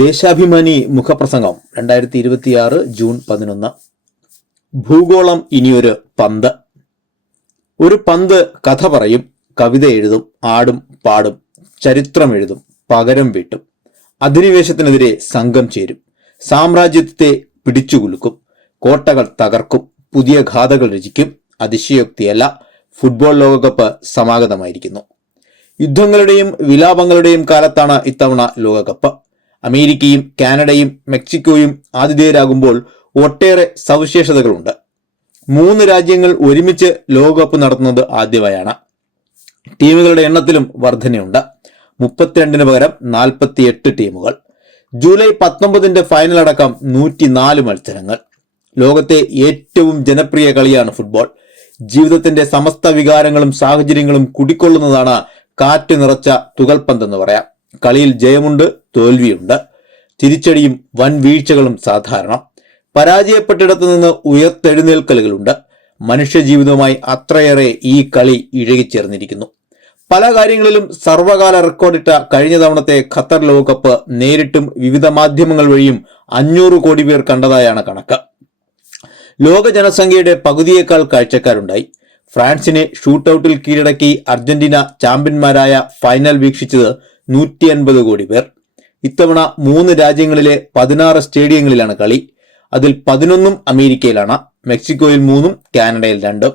ദേശാഭിമാനി മുഖപ്രസംഗം 2026 ജൂൺ 11. ഭൂഗോളം ഇനിയൊരു പന്ത്. ഒരു പന്ത് കഥ പറയും, കവിത എഴുതും, ആടും പാടും, ചരിത്രം എഴുതും, പകരം വീട്ടും. അധിനിവേശത്തിനെതിരെ സംഘം ചേരും, സാമ്രാജ്യത്തെ പിടിച്ചുകുലുക്കും, കോട്ടകൾ തകർക്കും, പുതിയ ഗാഥകൾ രചിക്കും. അതിശയോക്തിയല്ല, ഫുട്ബോൾ ലോകകപ്പ് സമാഗതമായിരിക്കുന്നു. യുദ്ധങ്ങളുടെയും വിലാപങ്ങളുടെയും കാലത്താണ് ഇത്തവണ ലോകകപ്പ്. അമേരിക്കയും കാനഡയും മെക്സിക്കോയും ആതിഥേയരാകുമ്പോൾ ഒട്ടേറെ സവിശേഷതകളുണ്ട്. 3 രാജ്യങ്ങൾ ഒരുമിച്ച് ലോകകപ്പ് നടത്തുന്നത് ആദ്യമായാണ്. ടീമുകളുടെ എണ്ണത്തിലും വർധനയുണ്ട്. 32 പകരം 48 ടീമുകൾ. ജൂലൈ 19 ഫൈനൽ അടക്കം 104 മത്സരങ്ങൾ. ലോകത്തെ ഏറ്റവും ജനപ്രിയ കളിയാണ് ഫുട്ബോൾ. ജീവിതത്തിന്റെ സമസ്ത വികാരങ്ങളും സാഹചര്യങ്ങളും കുടിക്കൊള്ളുന്നതാണ് കാറ്റ് നിറച്ച തുകൽപന്തെന്ന് പറയാം. കളിയിൽ ജയമുണ്ട്, തോൽവിയുണ്ട്, തിരിച്ചടിയും വൻ വീഴ്ചകളും സാധാരണ. പരാജയപ്പെട്ടിടത്തു നിന്ന് ഉയർത്തെഴുന്നേൽക്കലുകളുണ്ട്. മനുഷ്യജീവിതവുമായി അത്രയേറെ ഈ കളി ഇഴകിച്ചേർന്നിരിക്കുന്നു. പല കാര്യങ്ങളിലും സർവകാല റെക്കോർഡിട്ട കഴിഞ്ഞ തവണത്തെ ഖത്തർ ലോകകപ്പ് നേരിട്ടും വിവിധ മാധ്യമങ്ങൾ വഴിയും 500 കോടി പേർ കണ്ടതായാണ് കണക്ക്. ലോക ജനസംഖ്യയുടെ പകുതിയേക്കാൾ കാഴ്ചക്കാരുണ്ടായി. ഫ്രാൻസിനെ ഷൂട്ടൌട്ടിൽ കീഴടക്കി അർജന്റീന ചാമ്പ്യന്മാരായ ഫൈനൽ വീക്ഷിച്ചത് 150 കോടി പേർ. ഇത്തവണ 3 രാജ്യങ്ങളിലെ 16 സ്റ്റേഡിയങ്ങളിലാണ് കളി. അതിൽ 11 അമേരിക്കയിലാണ്. മെക്സിക്കോയിൽ 3, കാനഡയിൽ 2.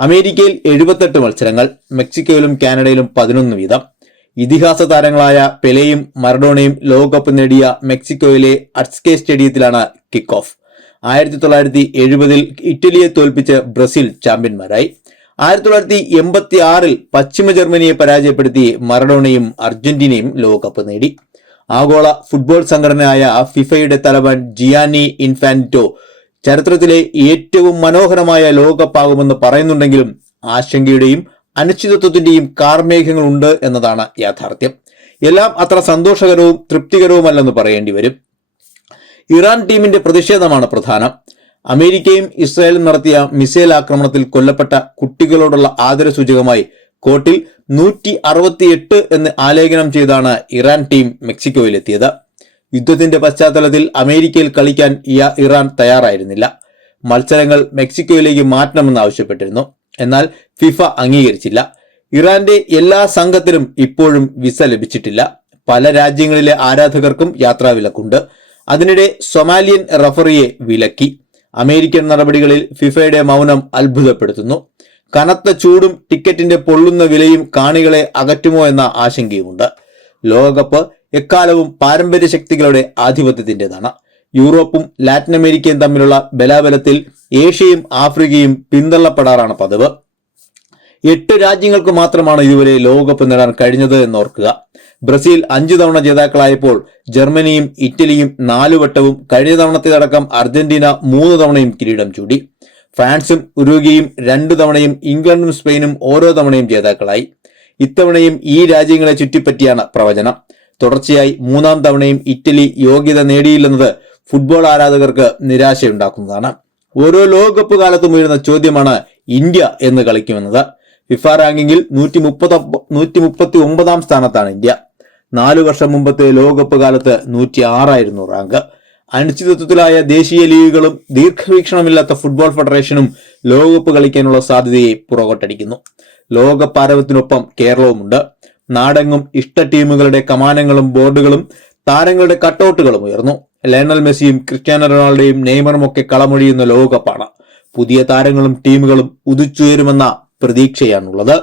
അമേരിക്കയിൽ 78 മത്സരങ്ങൾ, മെക്സിക്കോയിലും കാനഡയിലും 11 വീതം. ഇതിഹാസ താരങ്ങളായ പെലെയും മറഡോണയും ലോകകപ്പ് നേടിയ മെക്സിക്കോയിലെ അറ്റ്സ്കെ സ്റ്റേഡിയത്തിലാണ് കിക്ക് ഓഫ്. 1970 ഇറ്റലിയെ തോൽപ്പിച്ച് ബ്രസീൽ ചാമ്പ്യന്മാരായി. 1986 പശ്ചിമ ജർമ്മനിയെ പരാജയപ്പെടുത്തി മറഡോണയും അർജന്റീനയും ലോകകപ്പ് നേടി. ആഗോള ഫുട്ബോൾ സംഘടനയായ ഫിഫയുടെ തലവൻ ജിയാനി ഇൻഫാന്റിനോ ചരിത്രത്തിലെ ഏറ്റവും മനോഹരമായ ലോകകപ്പാകുമെന്ന് പറയുന്നുണ്ടെങ്കിലും ആശങ്കയുടെയും അനിശ്ചിതത്വത്തിന്റെയും കാർമേഘങ്ങൾ ഉണ്ട് എന്നതാണ് യാഥാർത്ഥ്യം. എല്ലാം അത്ര സന്തോഷകരവും തൃപ്തികരവുമല്ലെന്ന് പറയേണ്ടി വരും. ഇറാൻ ടീമിന്റെ പ്രതിഷേധമാണ് പ്രധാനം. അമേരിക്കയും ഇസ്രായേലും നടത്തിയ മിസൈൽ ആക്രമണത്തിൽ കൊല്ലപ്പെട്ട കുട്ടികളോടുള്ള ആദരസൂചകമായി കോർട്ടിൽ 168 എന്ന് ആലേഖനം ചെയ്താണ് ഇറാൻ ടീം മെക്സിക്കോയിലെത്തിയത്. യുദ്ധത്തിന്റെ പശ്ചാത്തലത്തിൽ അമേരിക്കയിൽ കളിക്കാൻ ഇറാൻ തയ്യാറായിരുന്നില്ല. മത്സരങ്ങൾ മെക്സിക്കോയിലേക്ക് മാറ്റണമെന്ന് ആവശ്യപ്പെട്ടിരുന്നു. എന്നാൽ ഫിഫ അംഗീകരിച്ചില്ല. ഇറാന്റെ എല്ലാ സംഘത്തിനും ഇപ്പോഴും വിസ ലഭിച്ചിട്ടില്ല. പല രാജ്യങ്ങളിലെ ആരാധകർക്കും യാത്രാവിലക്കുണ്ട്. അതിനിടെ സൊമാലിയൻ റഫറിയെ വിലക്കി. അമേരിക്കൻ നടപടികളിൽ ഫിഫയുടെ മൗനം അത്ഭുതപ്പെടുത്തുന്നു. കനത്ത ചൂടും ടിക്കറ്റിന്റെ പൊള്ളുന്ന വിലയും കാണികളെ അകറ്റുമോ എന്ന ആശങ്കയുമുണ്ട്. ലോകകപ്പ് എക്കാലവും പാരമ്പര്യ ശക്തികളുടെ ആധിപത്യത്തിൻ്റെതാണ്. യൂറോപ്പും ലാറ്റിൻ അമേരിക്കയും തമ്മിലുള്ള ബലാബലത്തിൽ ഏഷ്യയും ആഫ്രിക്കയും പിന്തള്ളപ്പെടാറാണ് പതിവ്. 8 രാജ്യങ്ങൾക്ക് മാത്രമാണ് ഇതുവരെ ലോകകപ്പ് നേടാൻ കഴിഞ്ഞത് എന്നോർക്കുക. ബ്രസീൽ 5 തവണ ജേതാക്കളായപ്പോൾ ജർമ്മനിയും ഇറ്റലിയും 4 വട്ടവും കഴിഞ്ഞ തവണത്തേതടക്കം അർജന്റീന 3 തവണയും കിരീടം ചൂടി. ഫ്രാൻസും ഉറുഗ്വേയും 2 തവണയും ഇംഗ്ലണ്ടും സ്പെയിനും ഓരോ തവണയും ജേതാക്കളായി. ഇത്തവണയും ഈ രാജ്യങ്ങളെ ചുറ്റിപ്പറ്റിയാണ് പ്രവചനം. തുടർച്ചയായി 3-ാം തവണയും ഇറ്റലി യോഗ്യത നേടിയില്ലെന്നത് ഫുട്ബോൾ ആരാധകർക്ക് നിരാശയുണ്ടാക്കുന്നതാണ്. ഓരോ ലോകകപ്പ് കാലത്തും ഉയരുന്ന ചോദ്യമാണ് ഇന്ത്യ എന്ന് കളിക്കുമെന്നത്. ഫിഫ റാങ്കിങ്ങിൽ 139-ാം സ്ഥാനത്താണ് ഇന്ത്യ. 4 വർഷം മുമ്പത്തെ ലോകകപ്പ് കാലത്ത് 106 റാങ്ക്. അനിശ്ചിതത്വത്തിലായ ദേശീയ ലീഗുകളും ദീർഘവീക്ഷണമില്ലാത്ത ഫുട്ബോൾ ഫെഡറേഷനും ലോകകപ്പ് കളിക്കാനുള്ള സാധ്യതയെ പുറകോട്ടടിക്കുന്നു. ലോകകപ്പ് ആരവത്തിനൊപ്പം കേരളവുമുണ്ട്. നാടെങ്ങും ഇഷ്ട ടീമുകളുടെ കമാനങ്ങളും ബോർഡുകളും താരങ്ങളുടെ കട്ടൗട്ടുകളും ഉയർന്നു. ലയണൽ മെസ്സിയും ക്രിസ്ത്യാനോ റൊണാൾഡോയും നെയ്മറും ഒക്കെ കളമൊഴിയുന്ന ലോകകപ്പാണ്. പുതിയ താരങ്ങളും ടീമുകളും ഉദിച്ചുയരുമെന്ന പ്രതീക്ഷയാണുള്ളത്.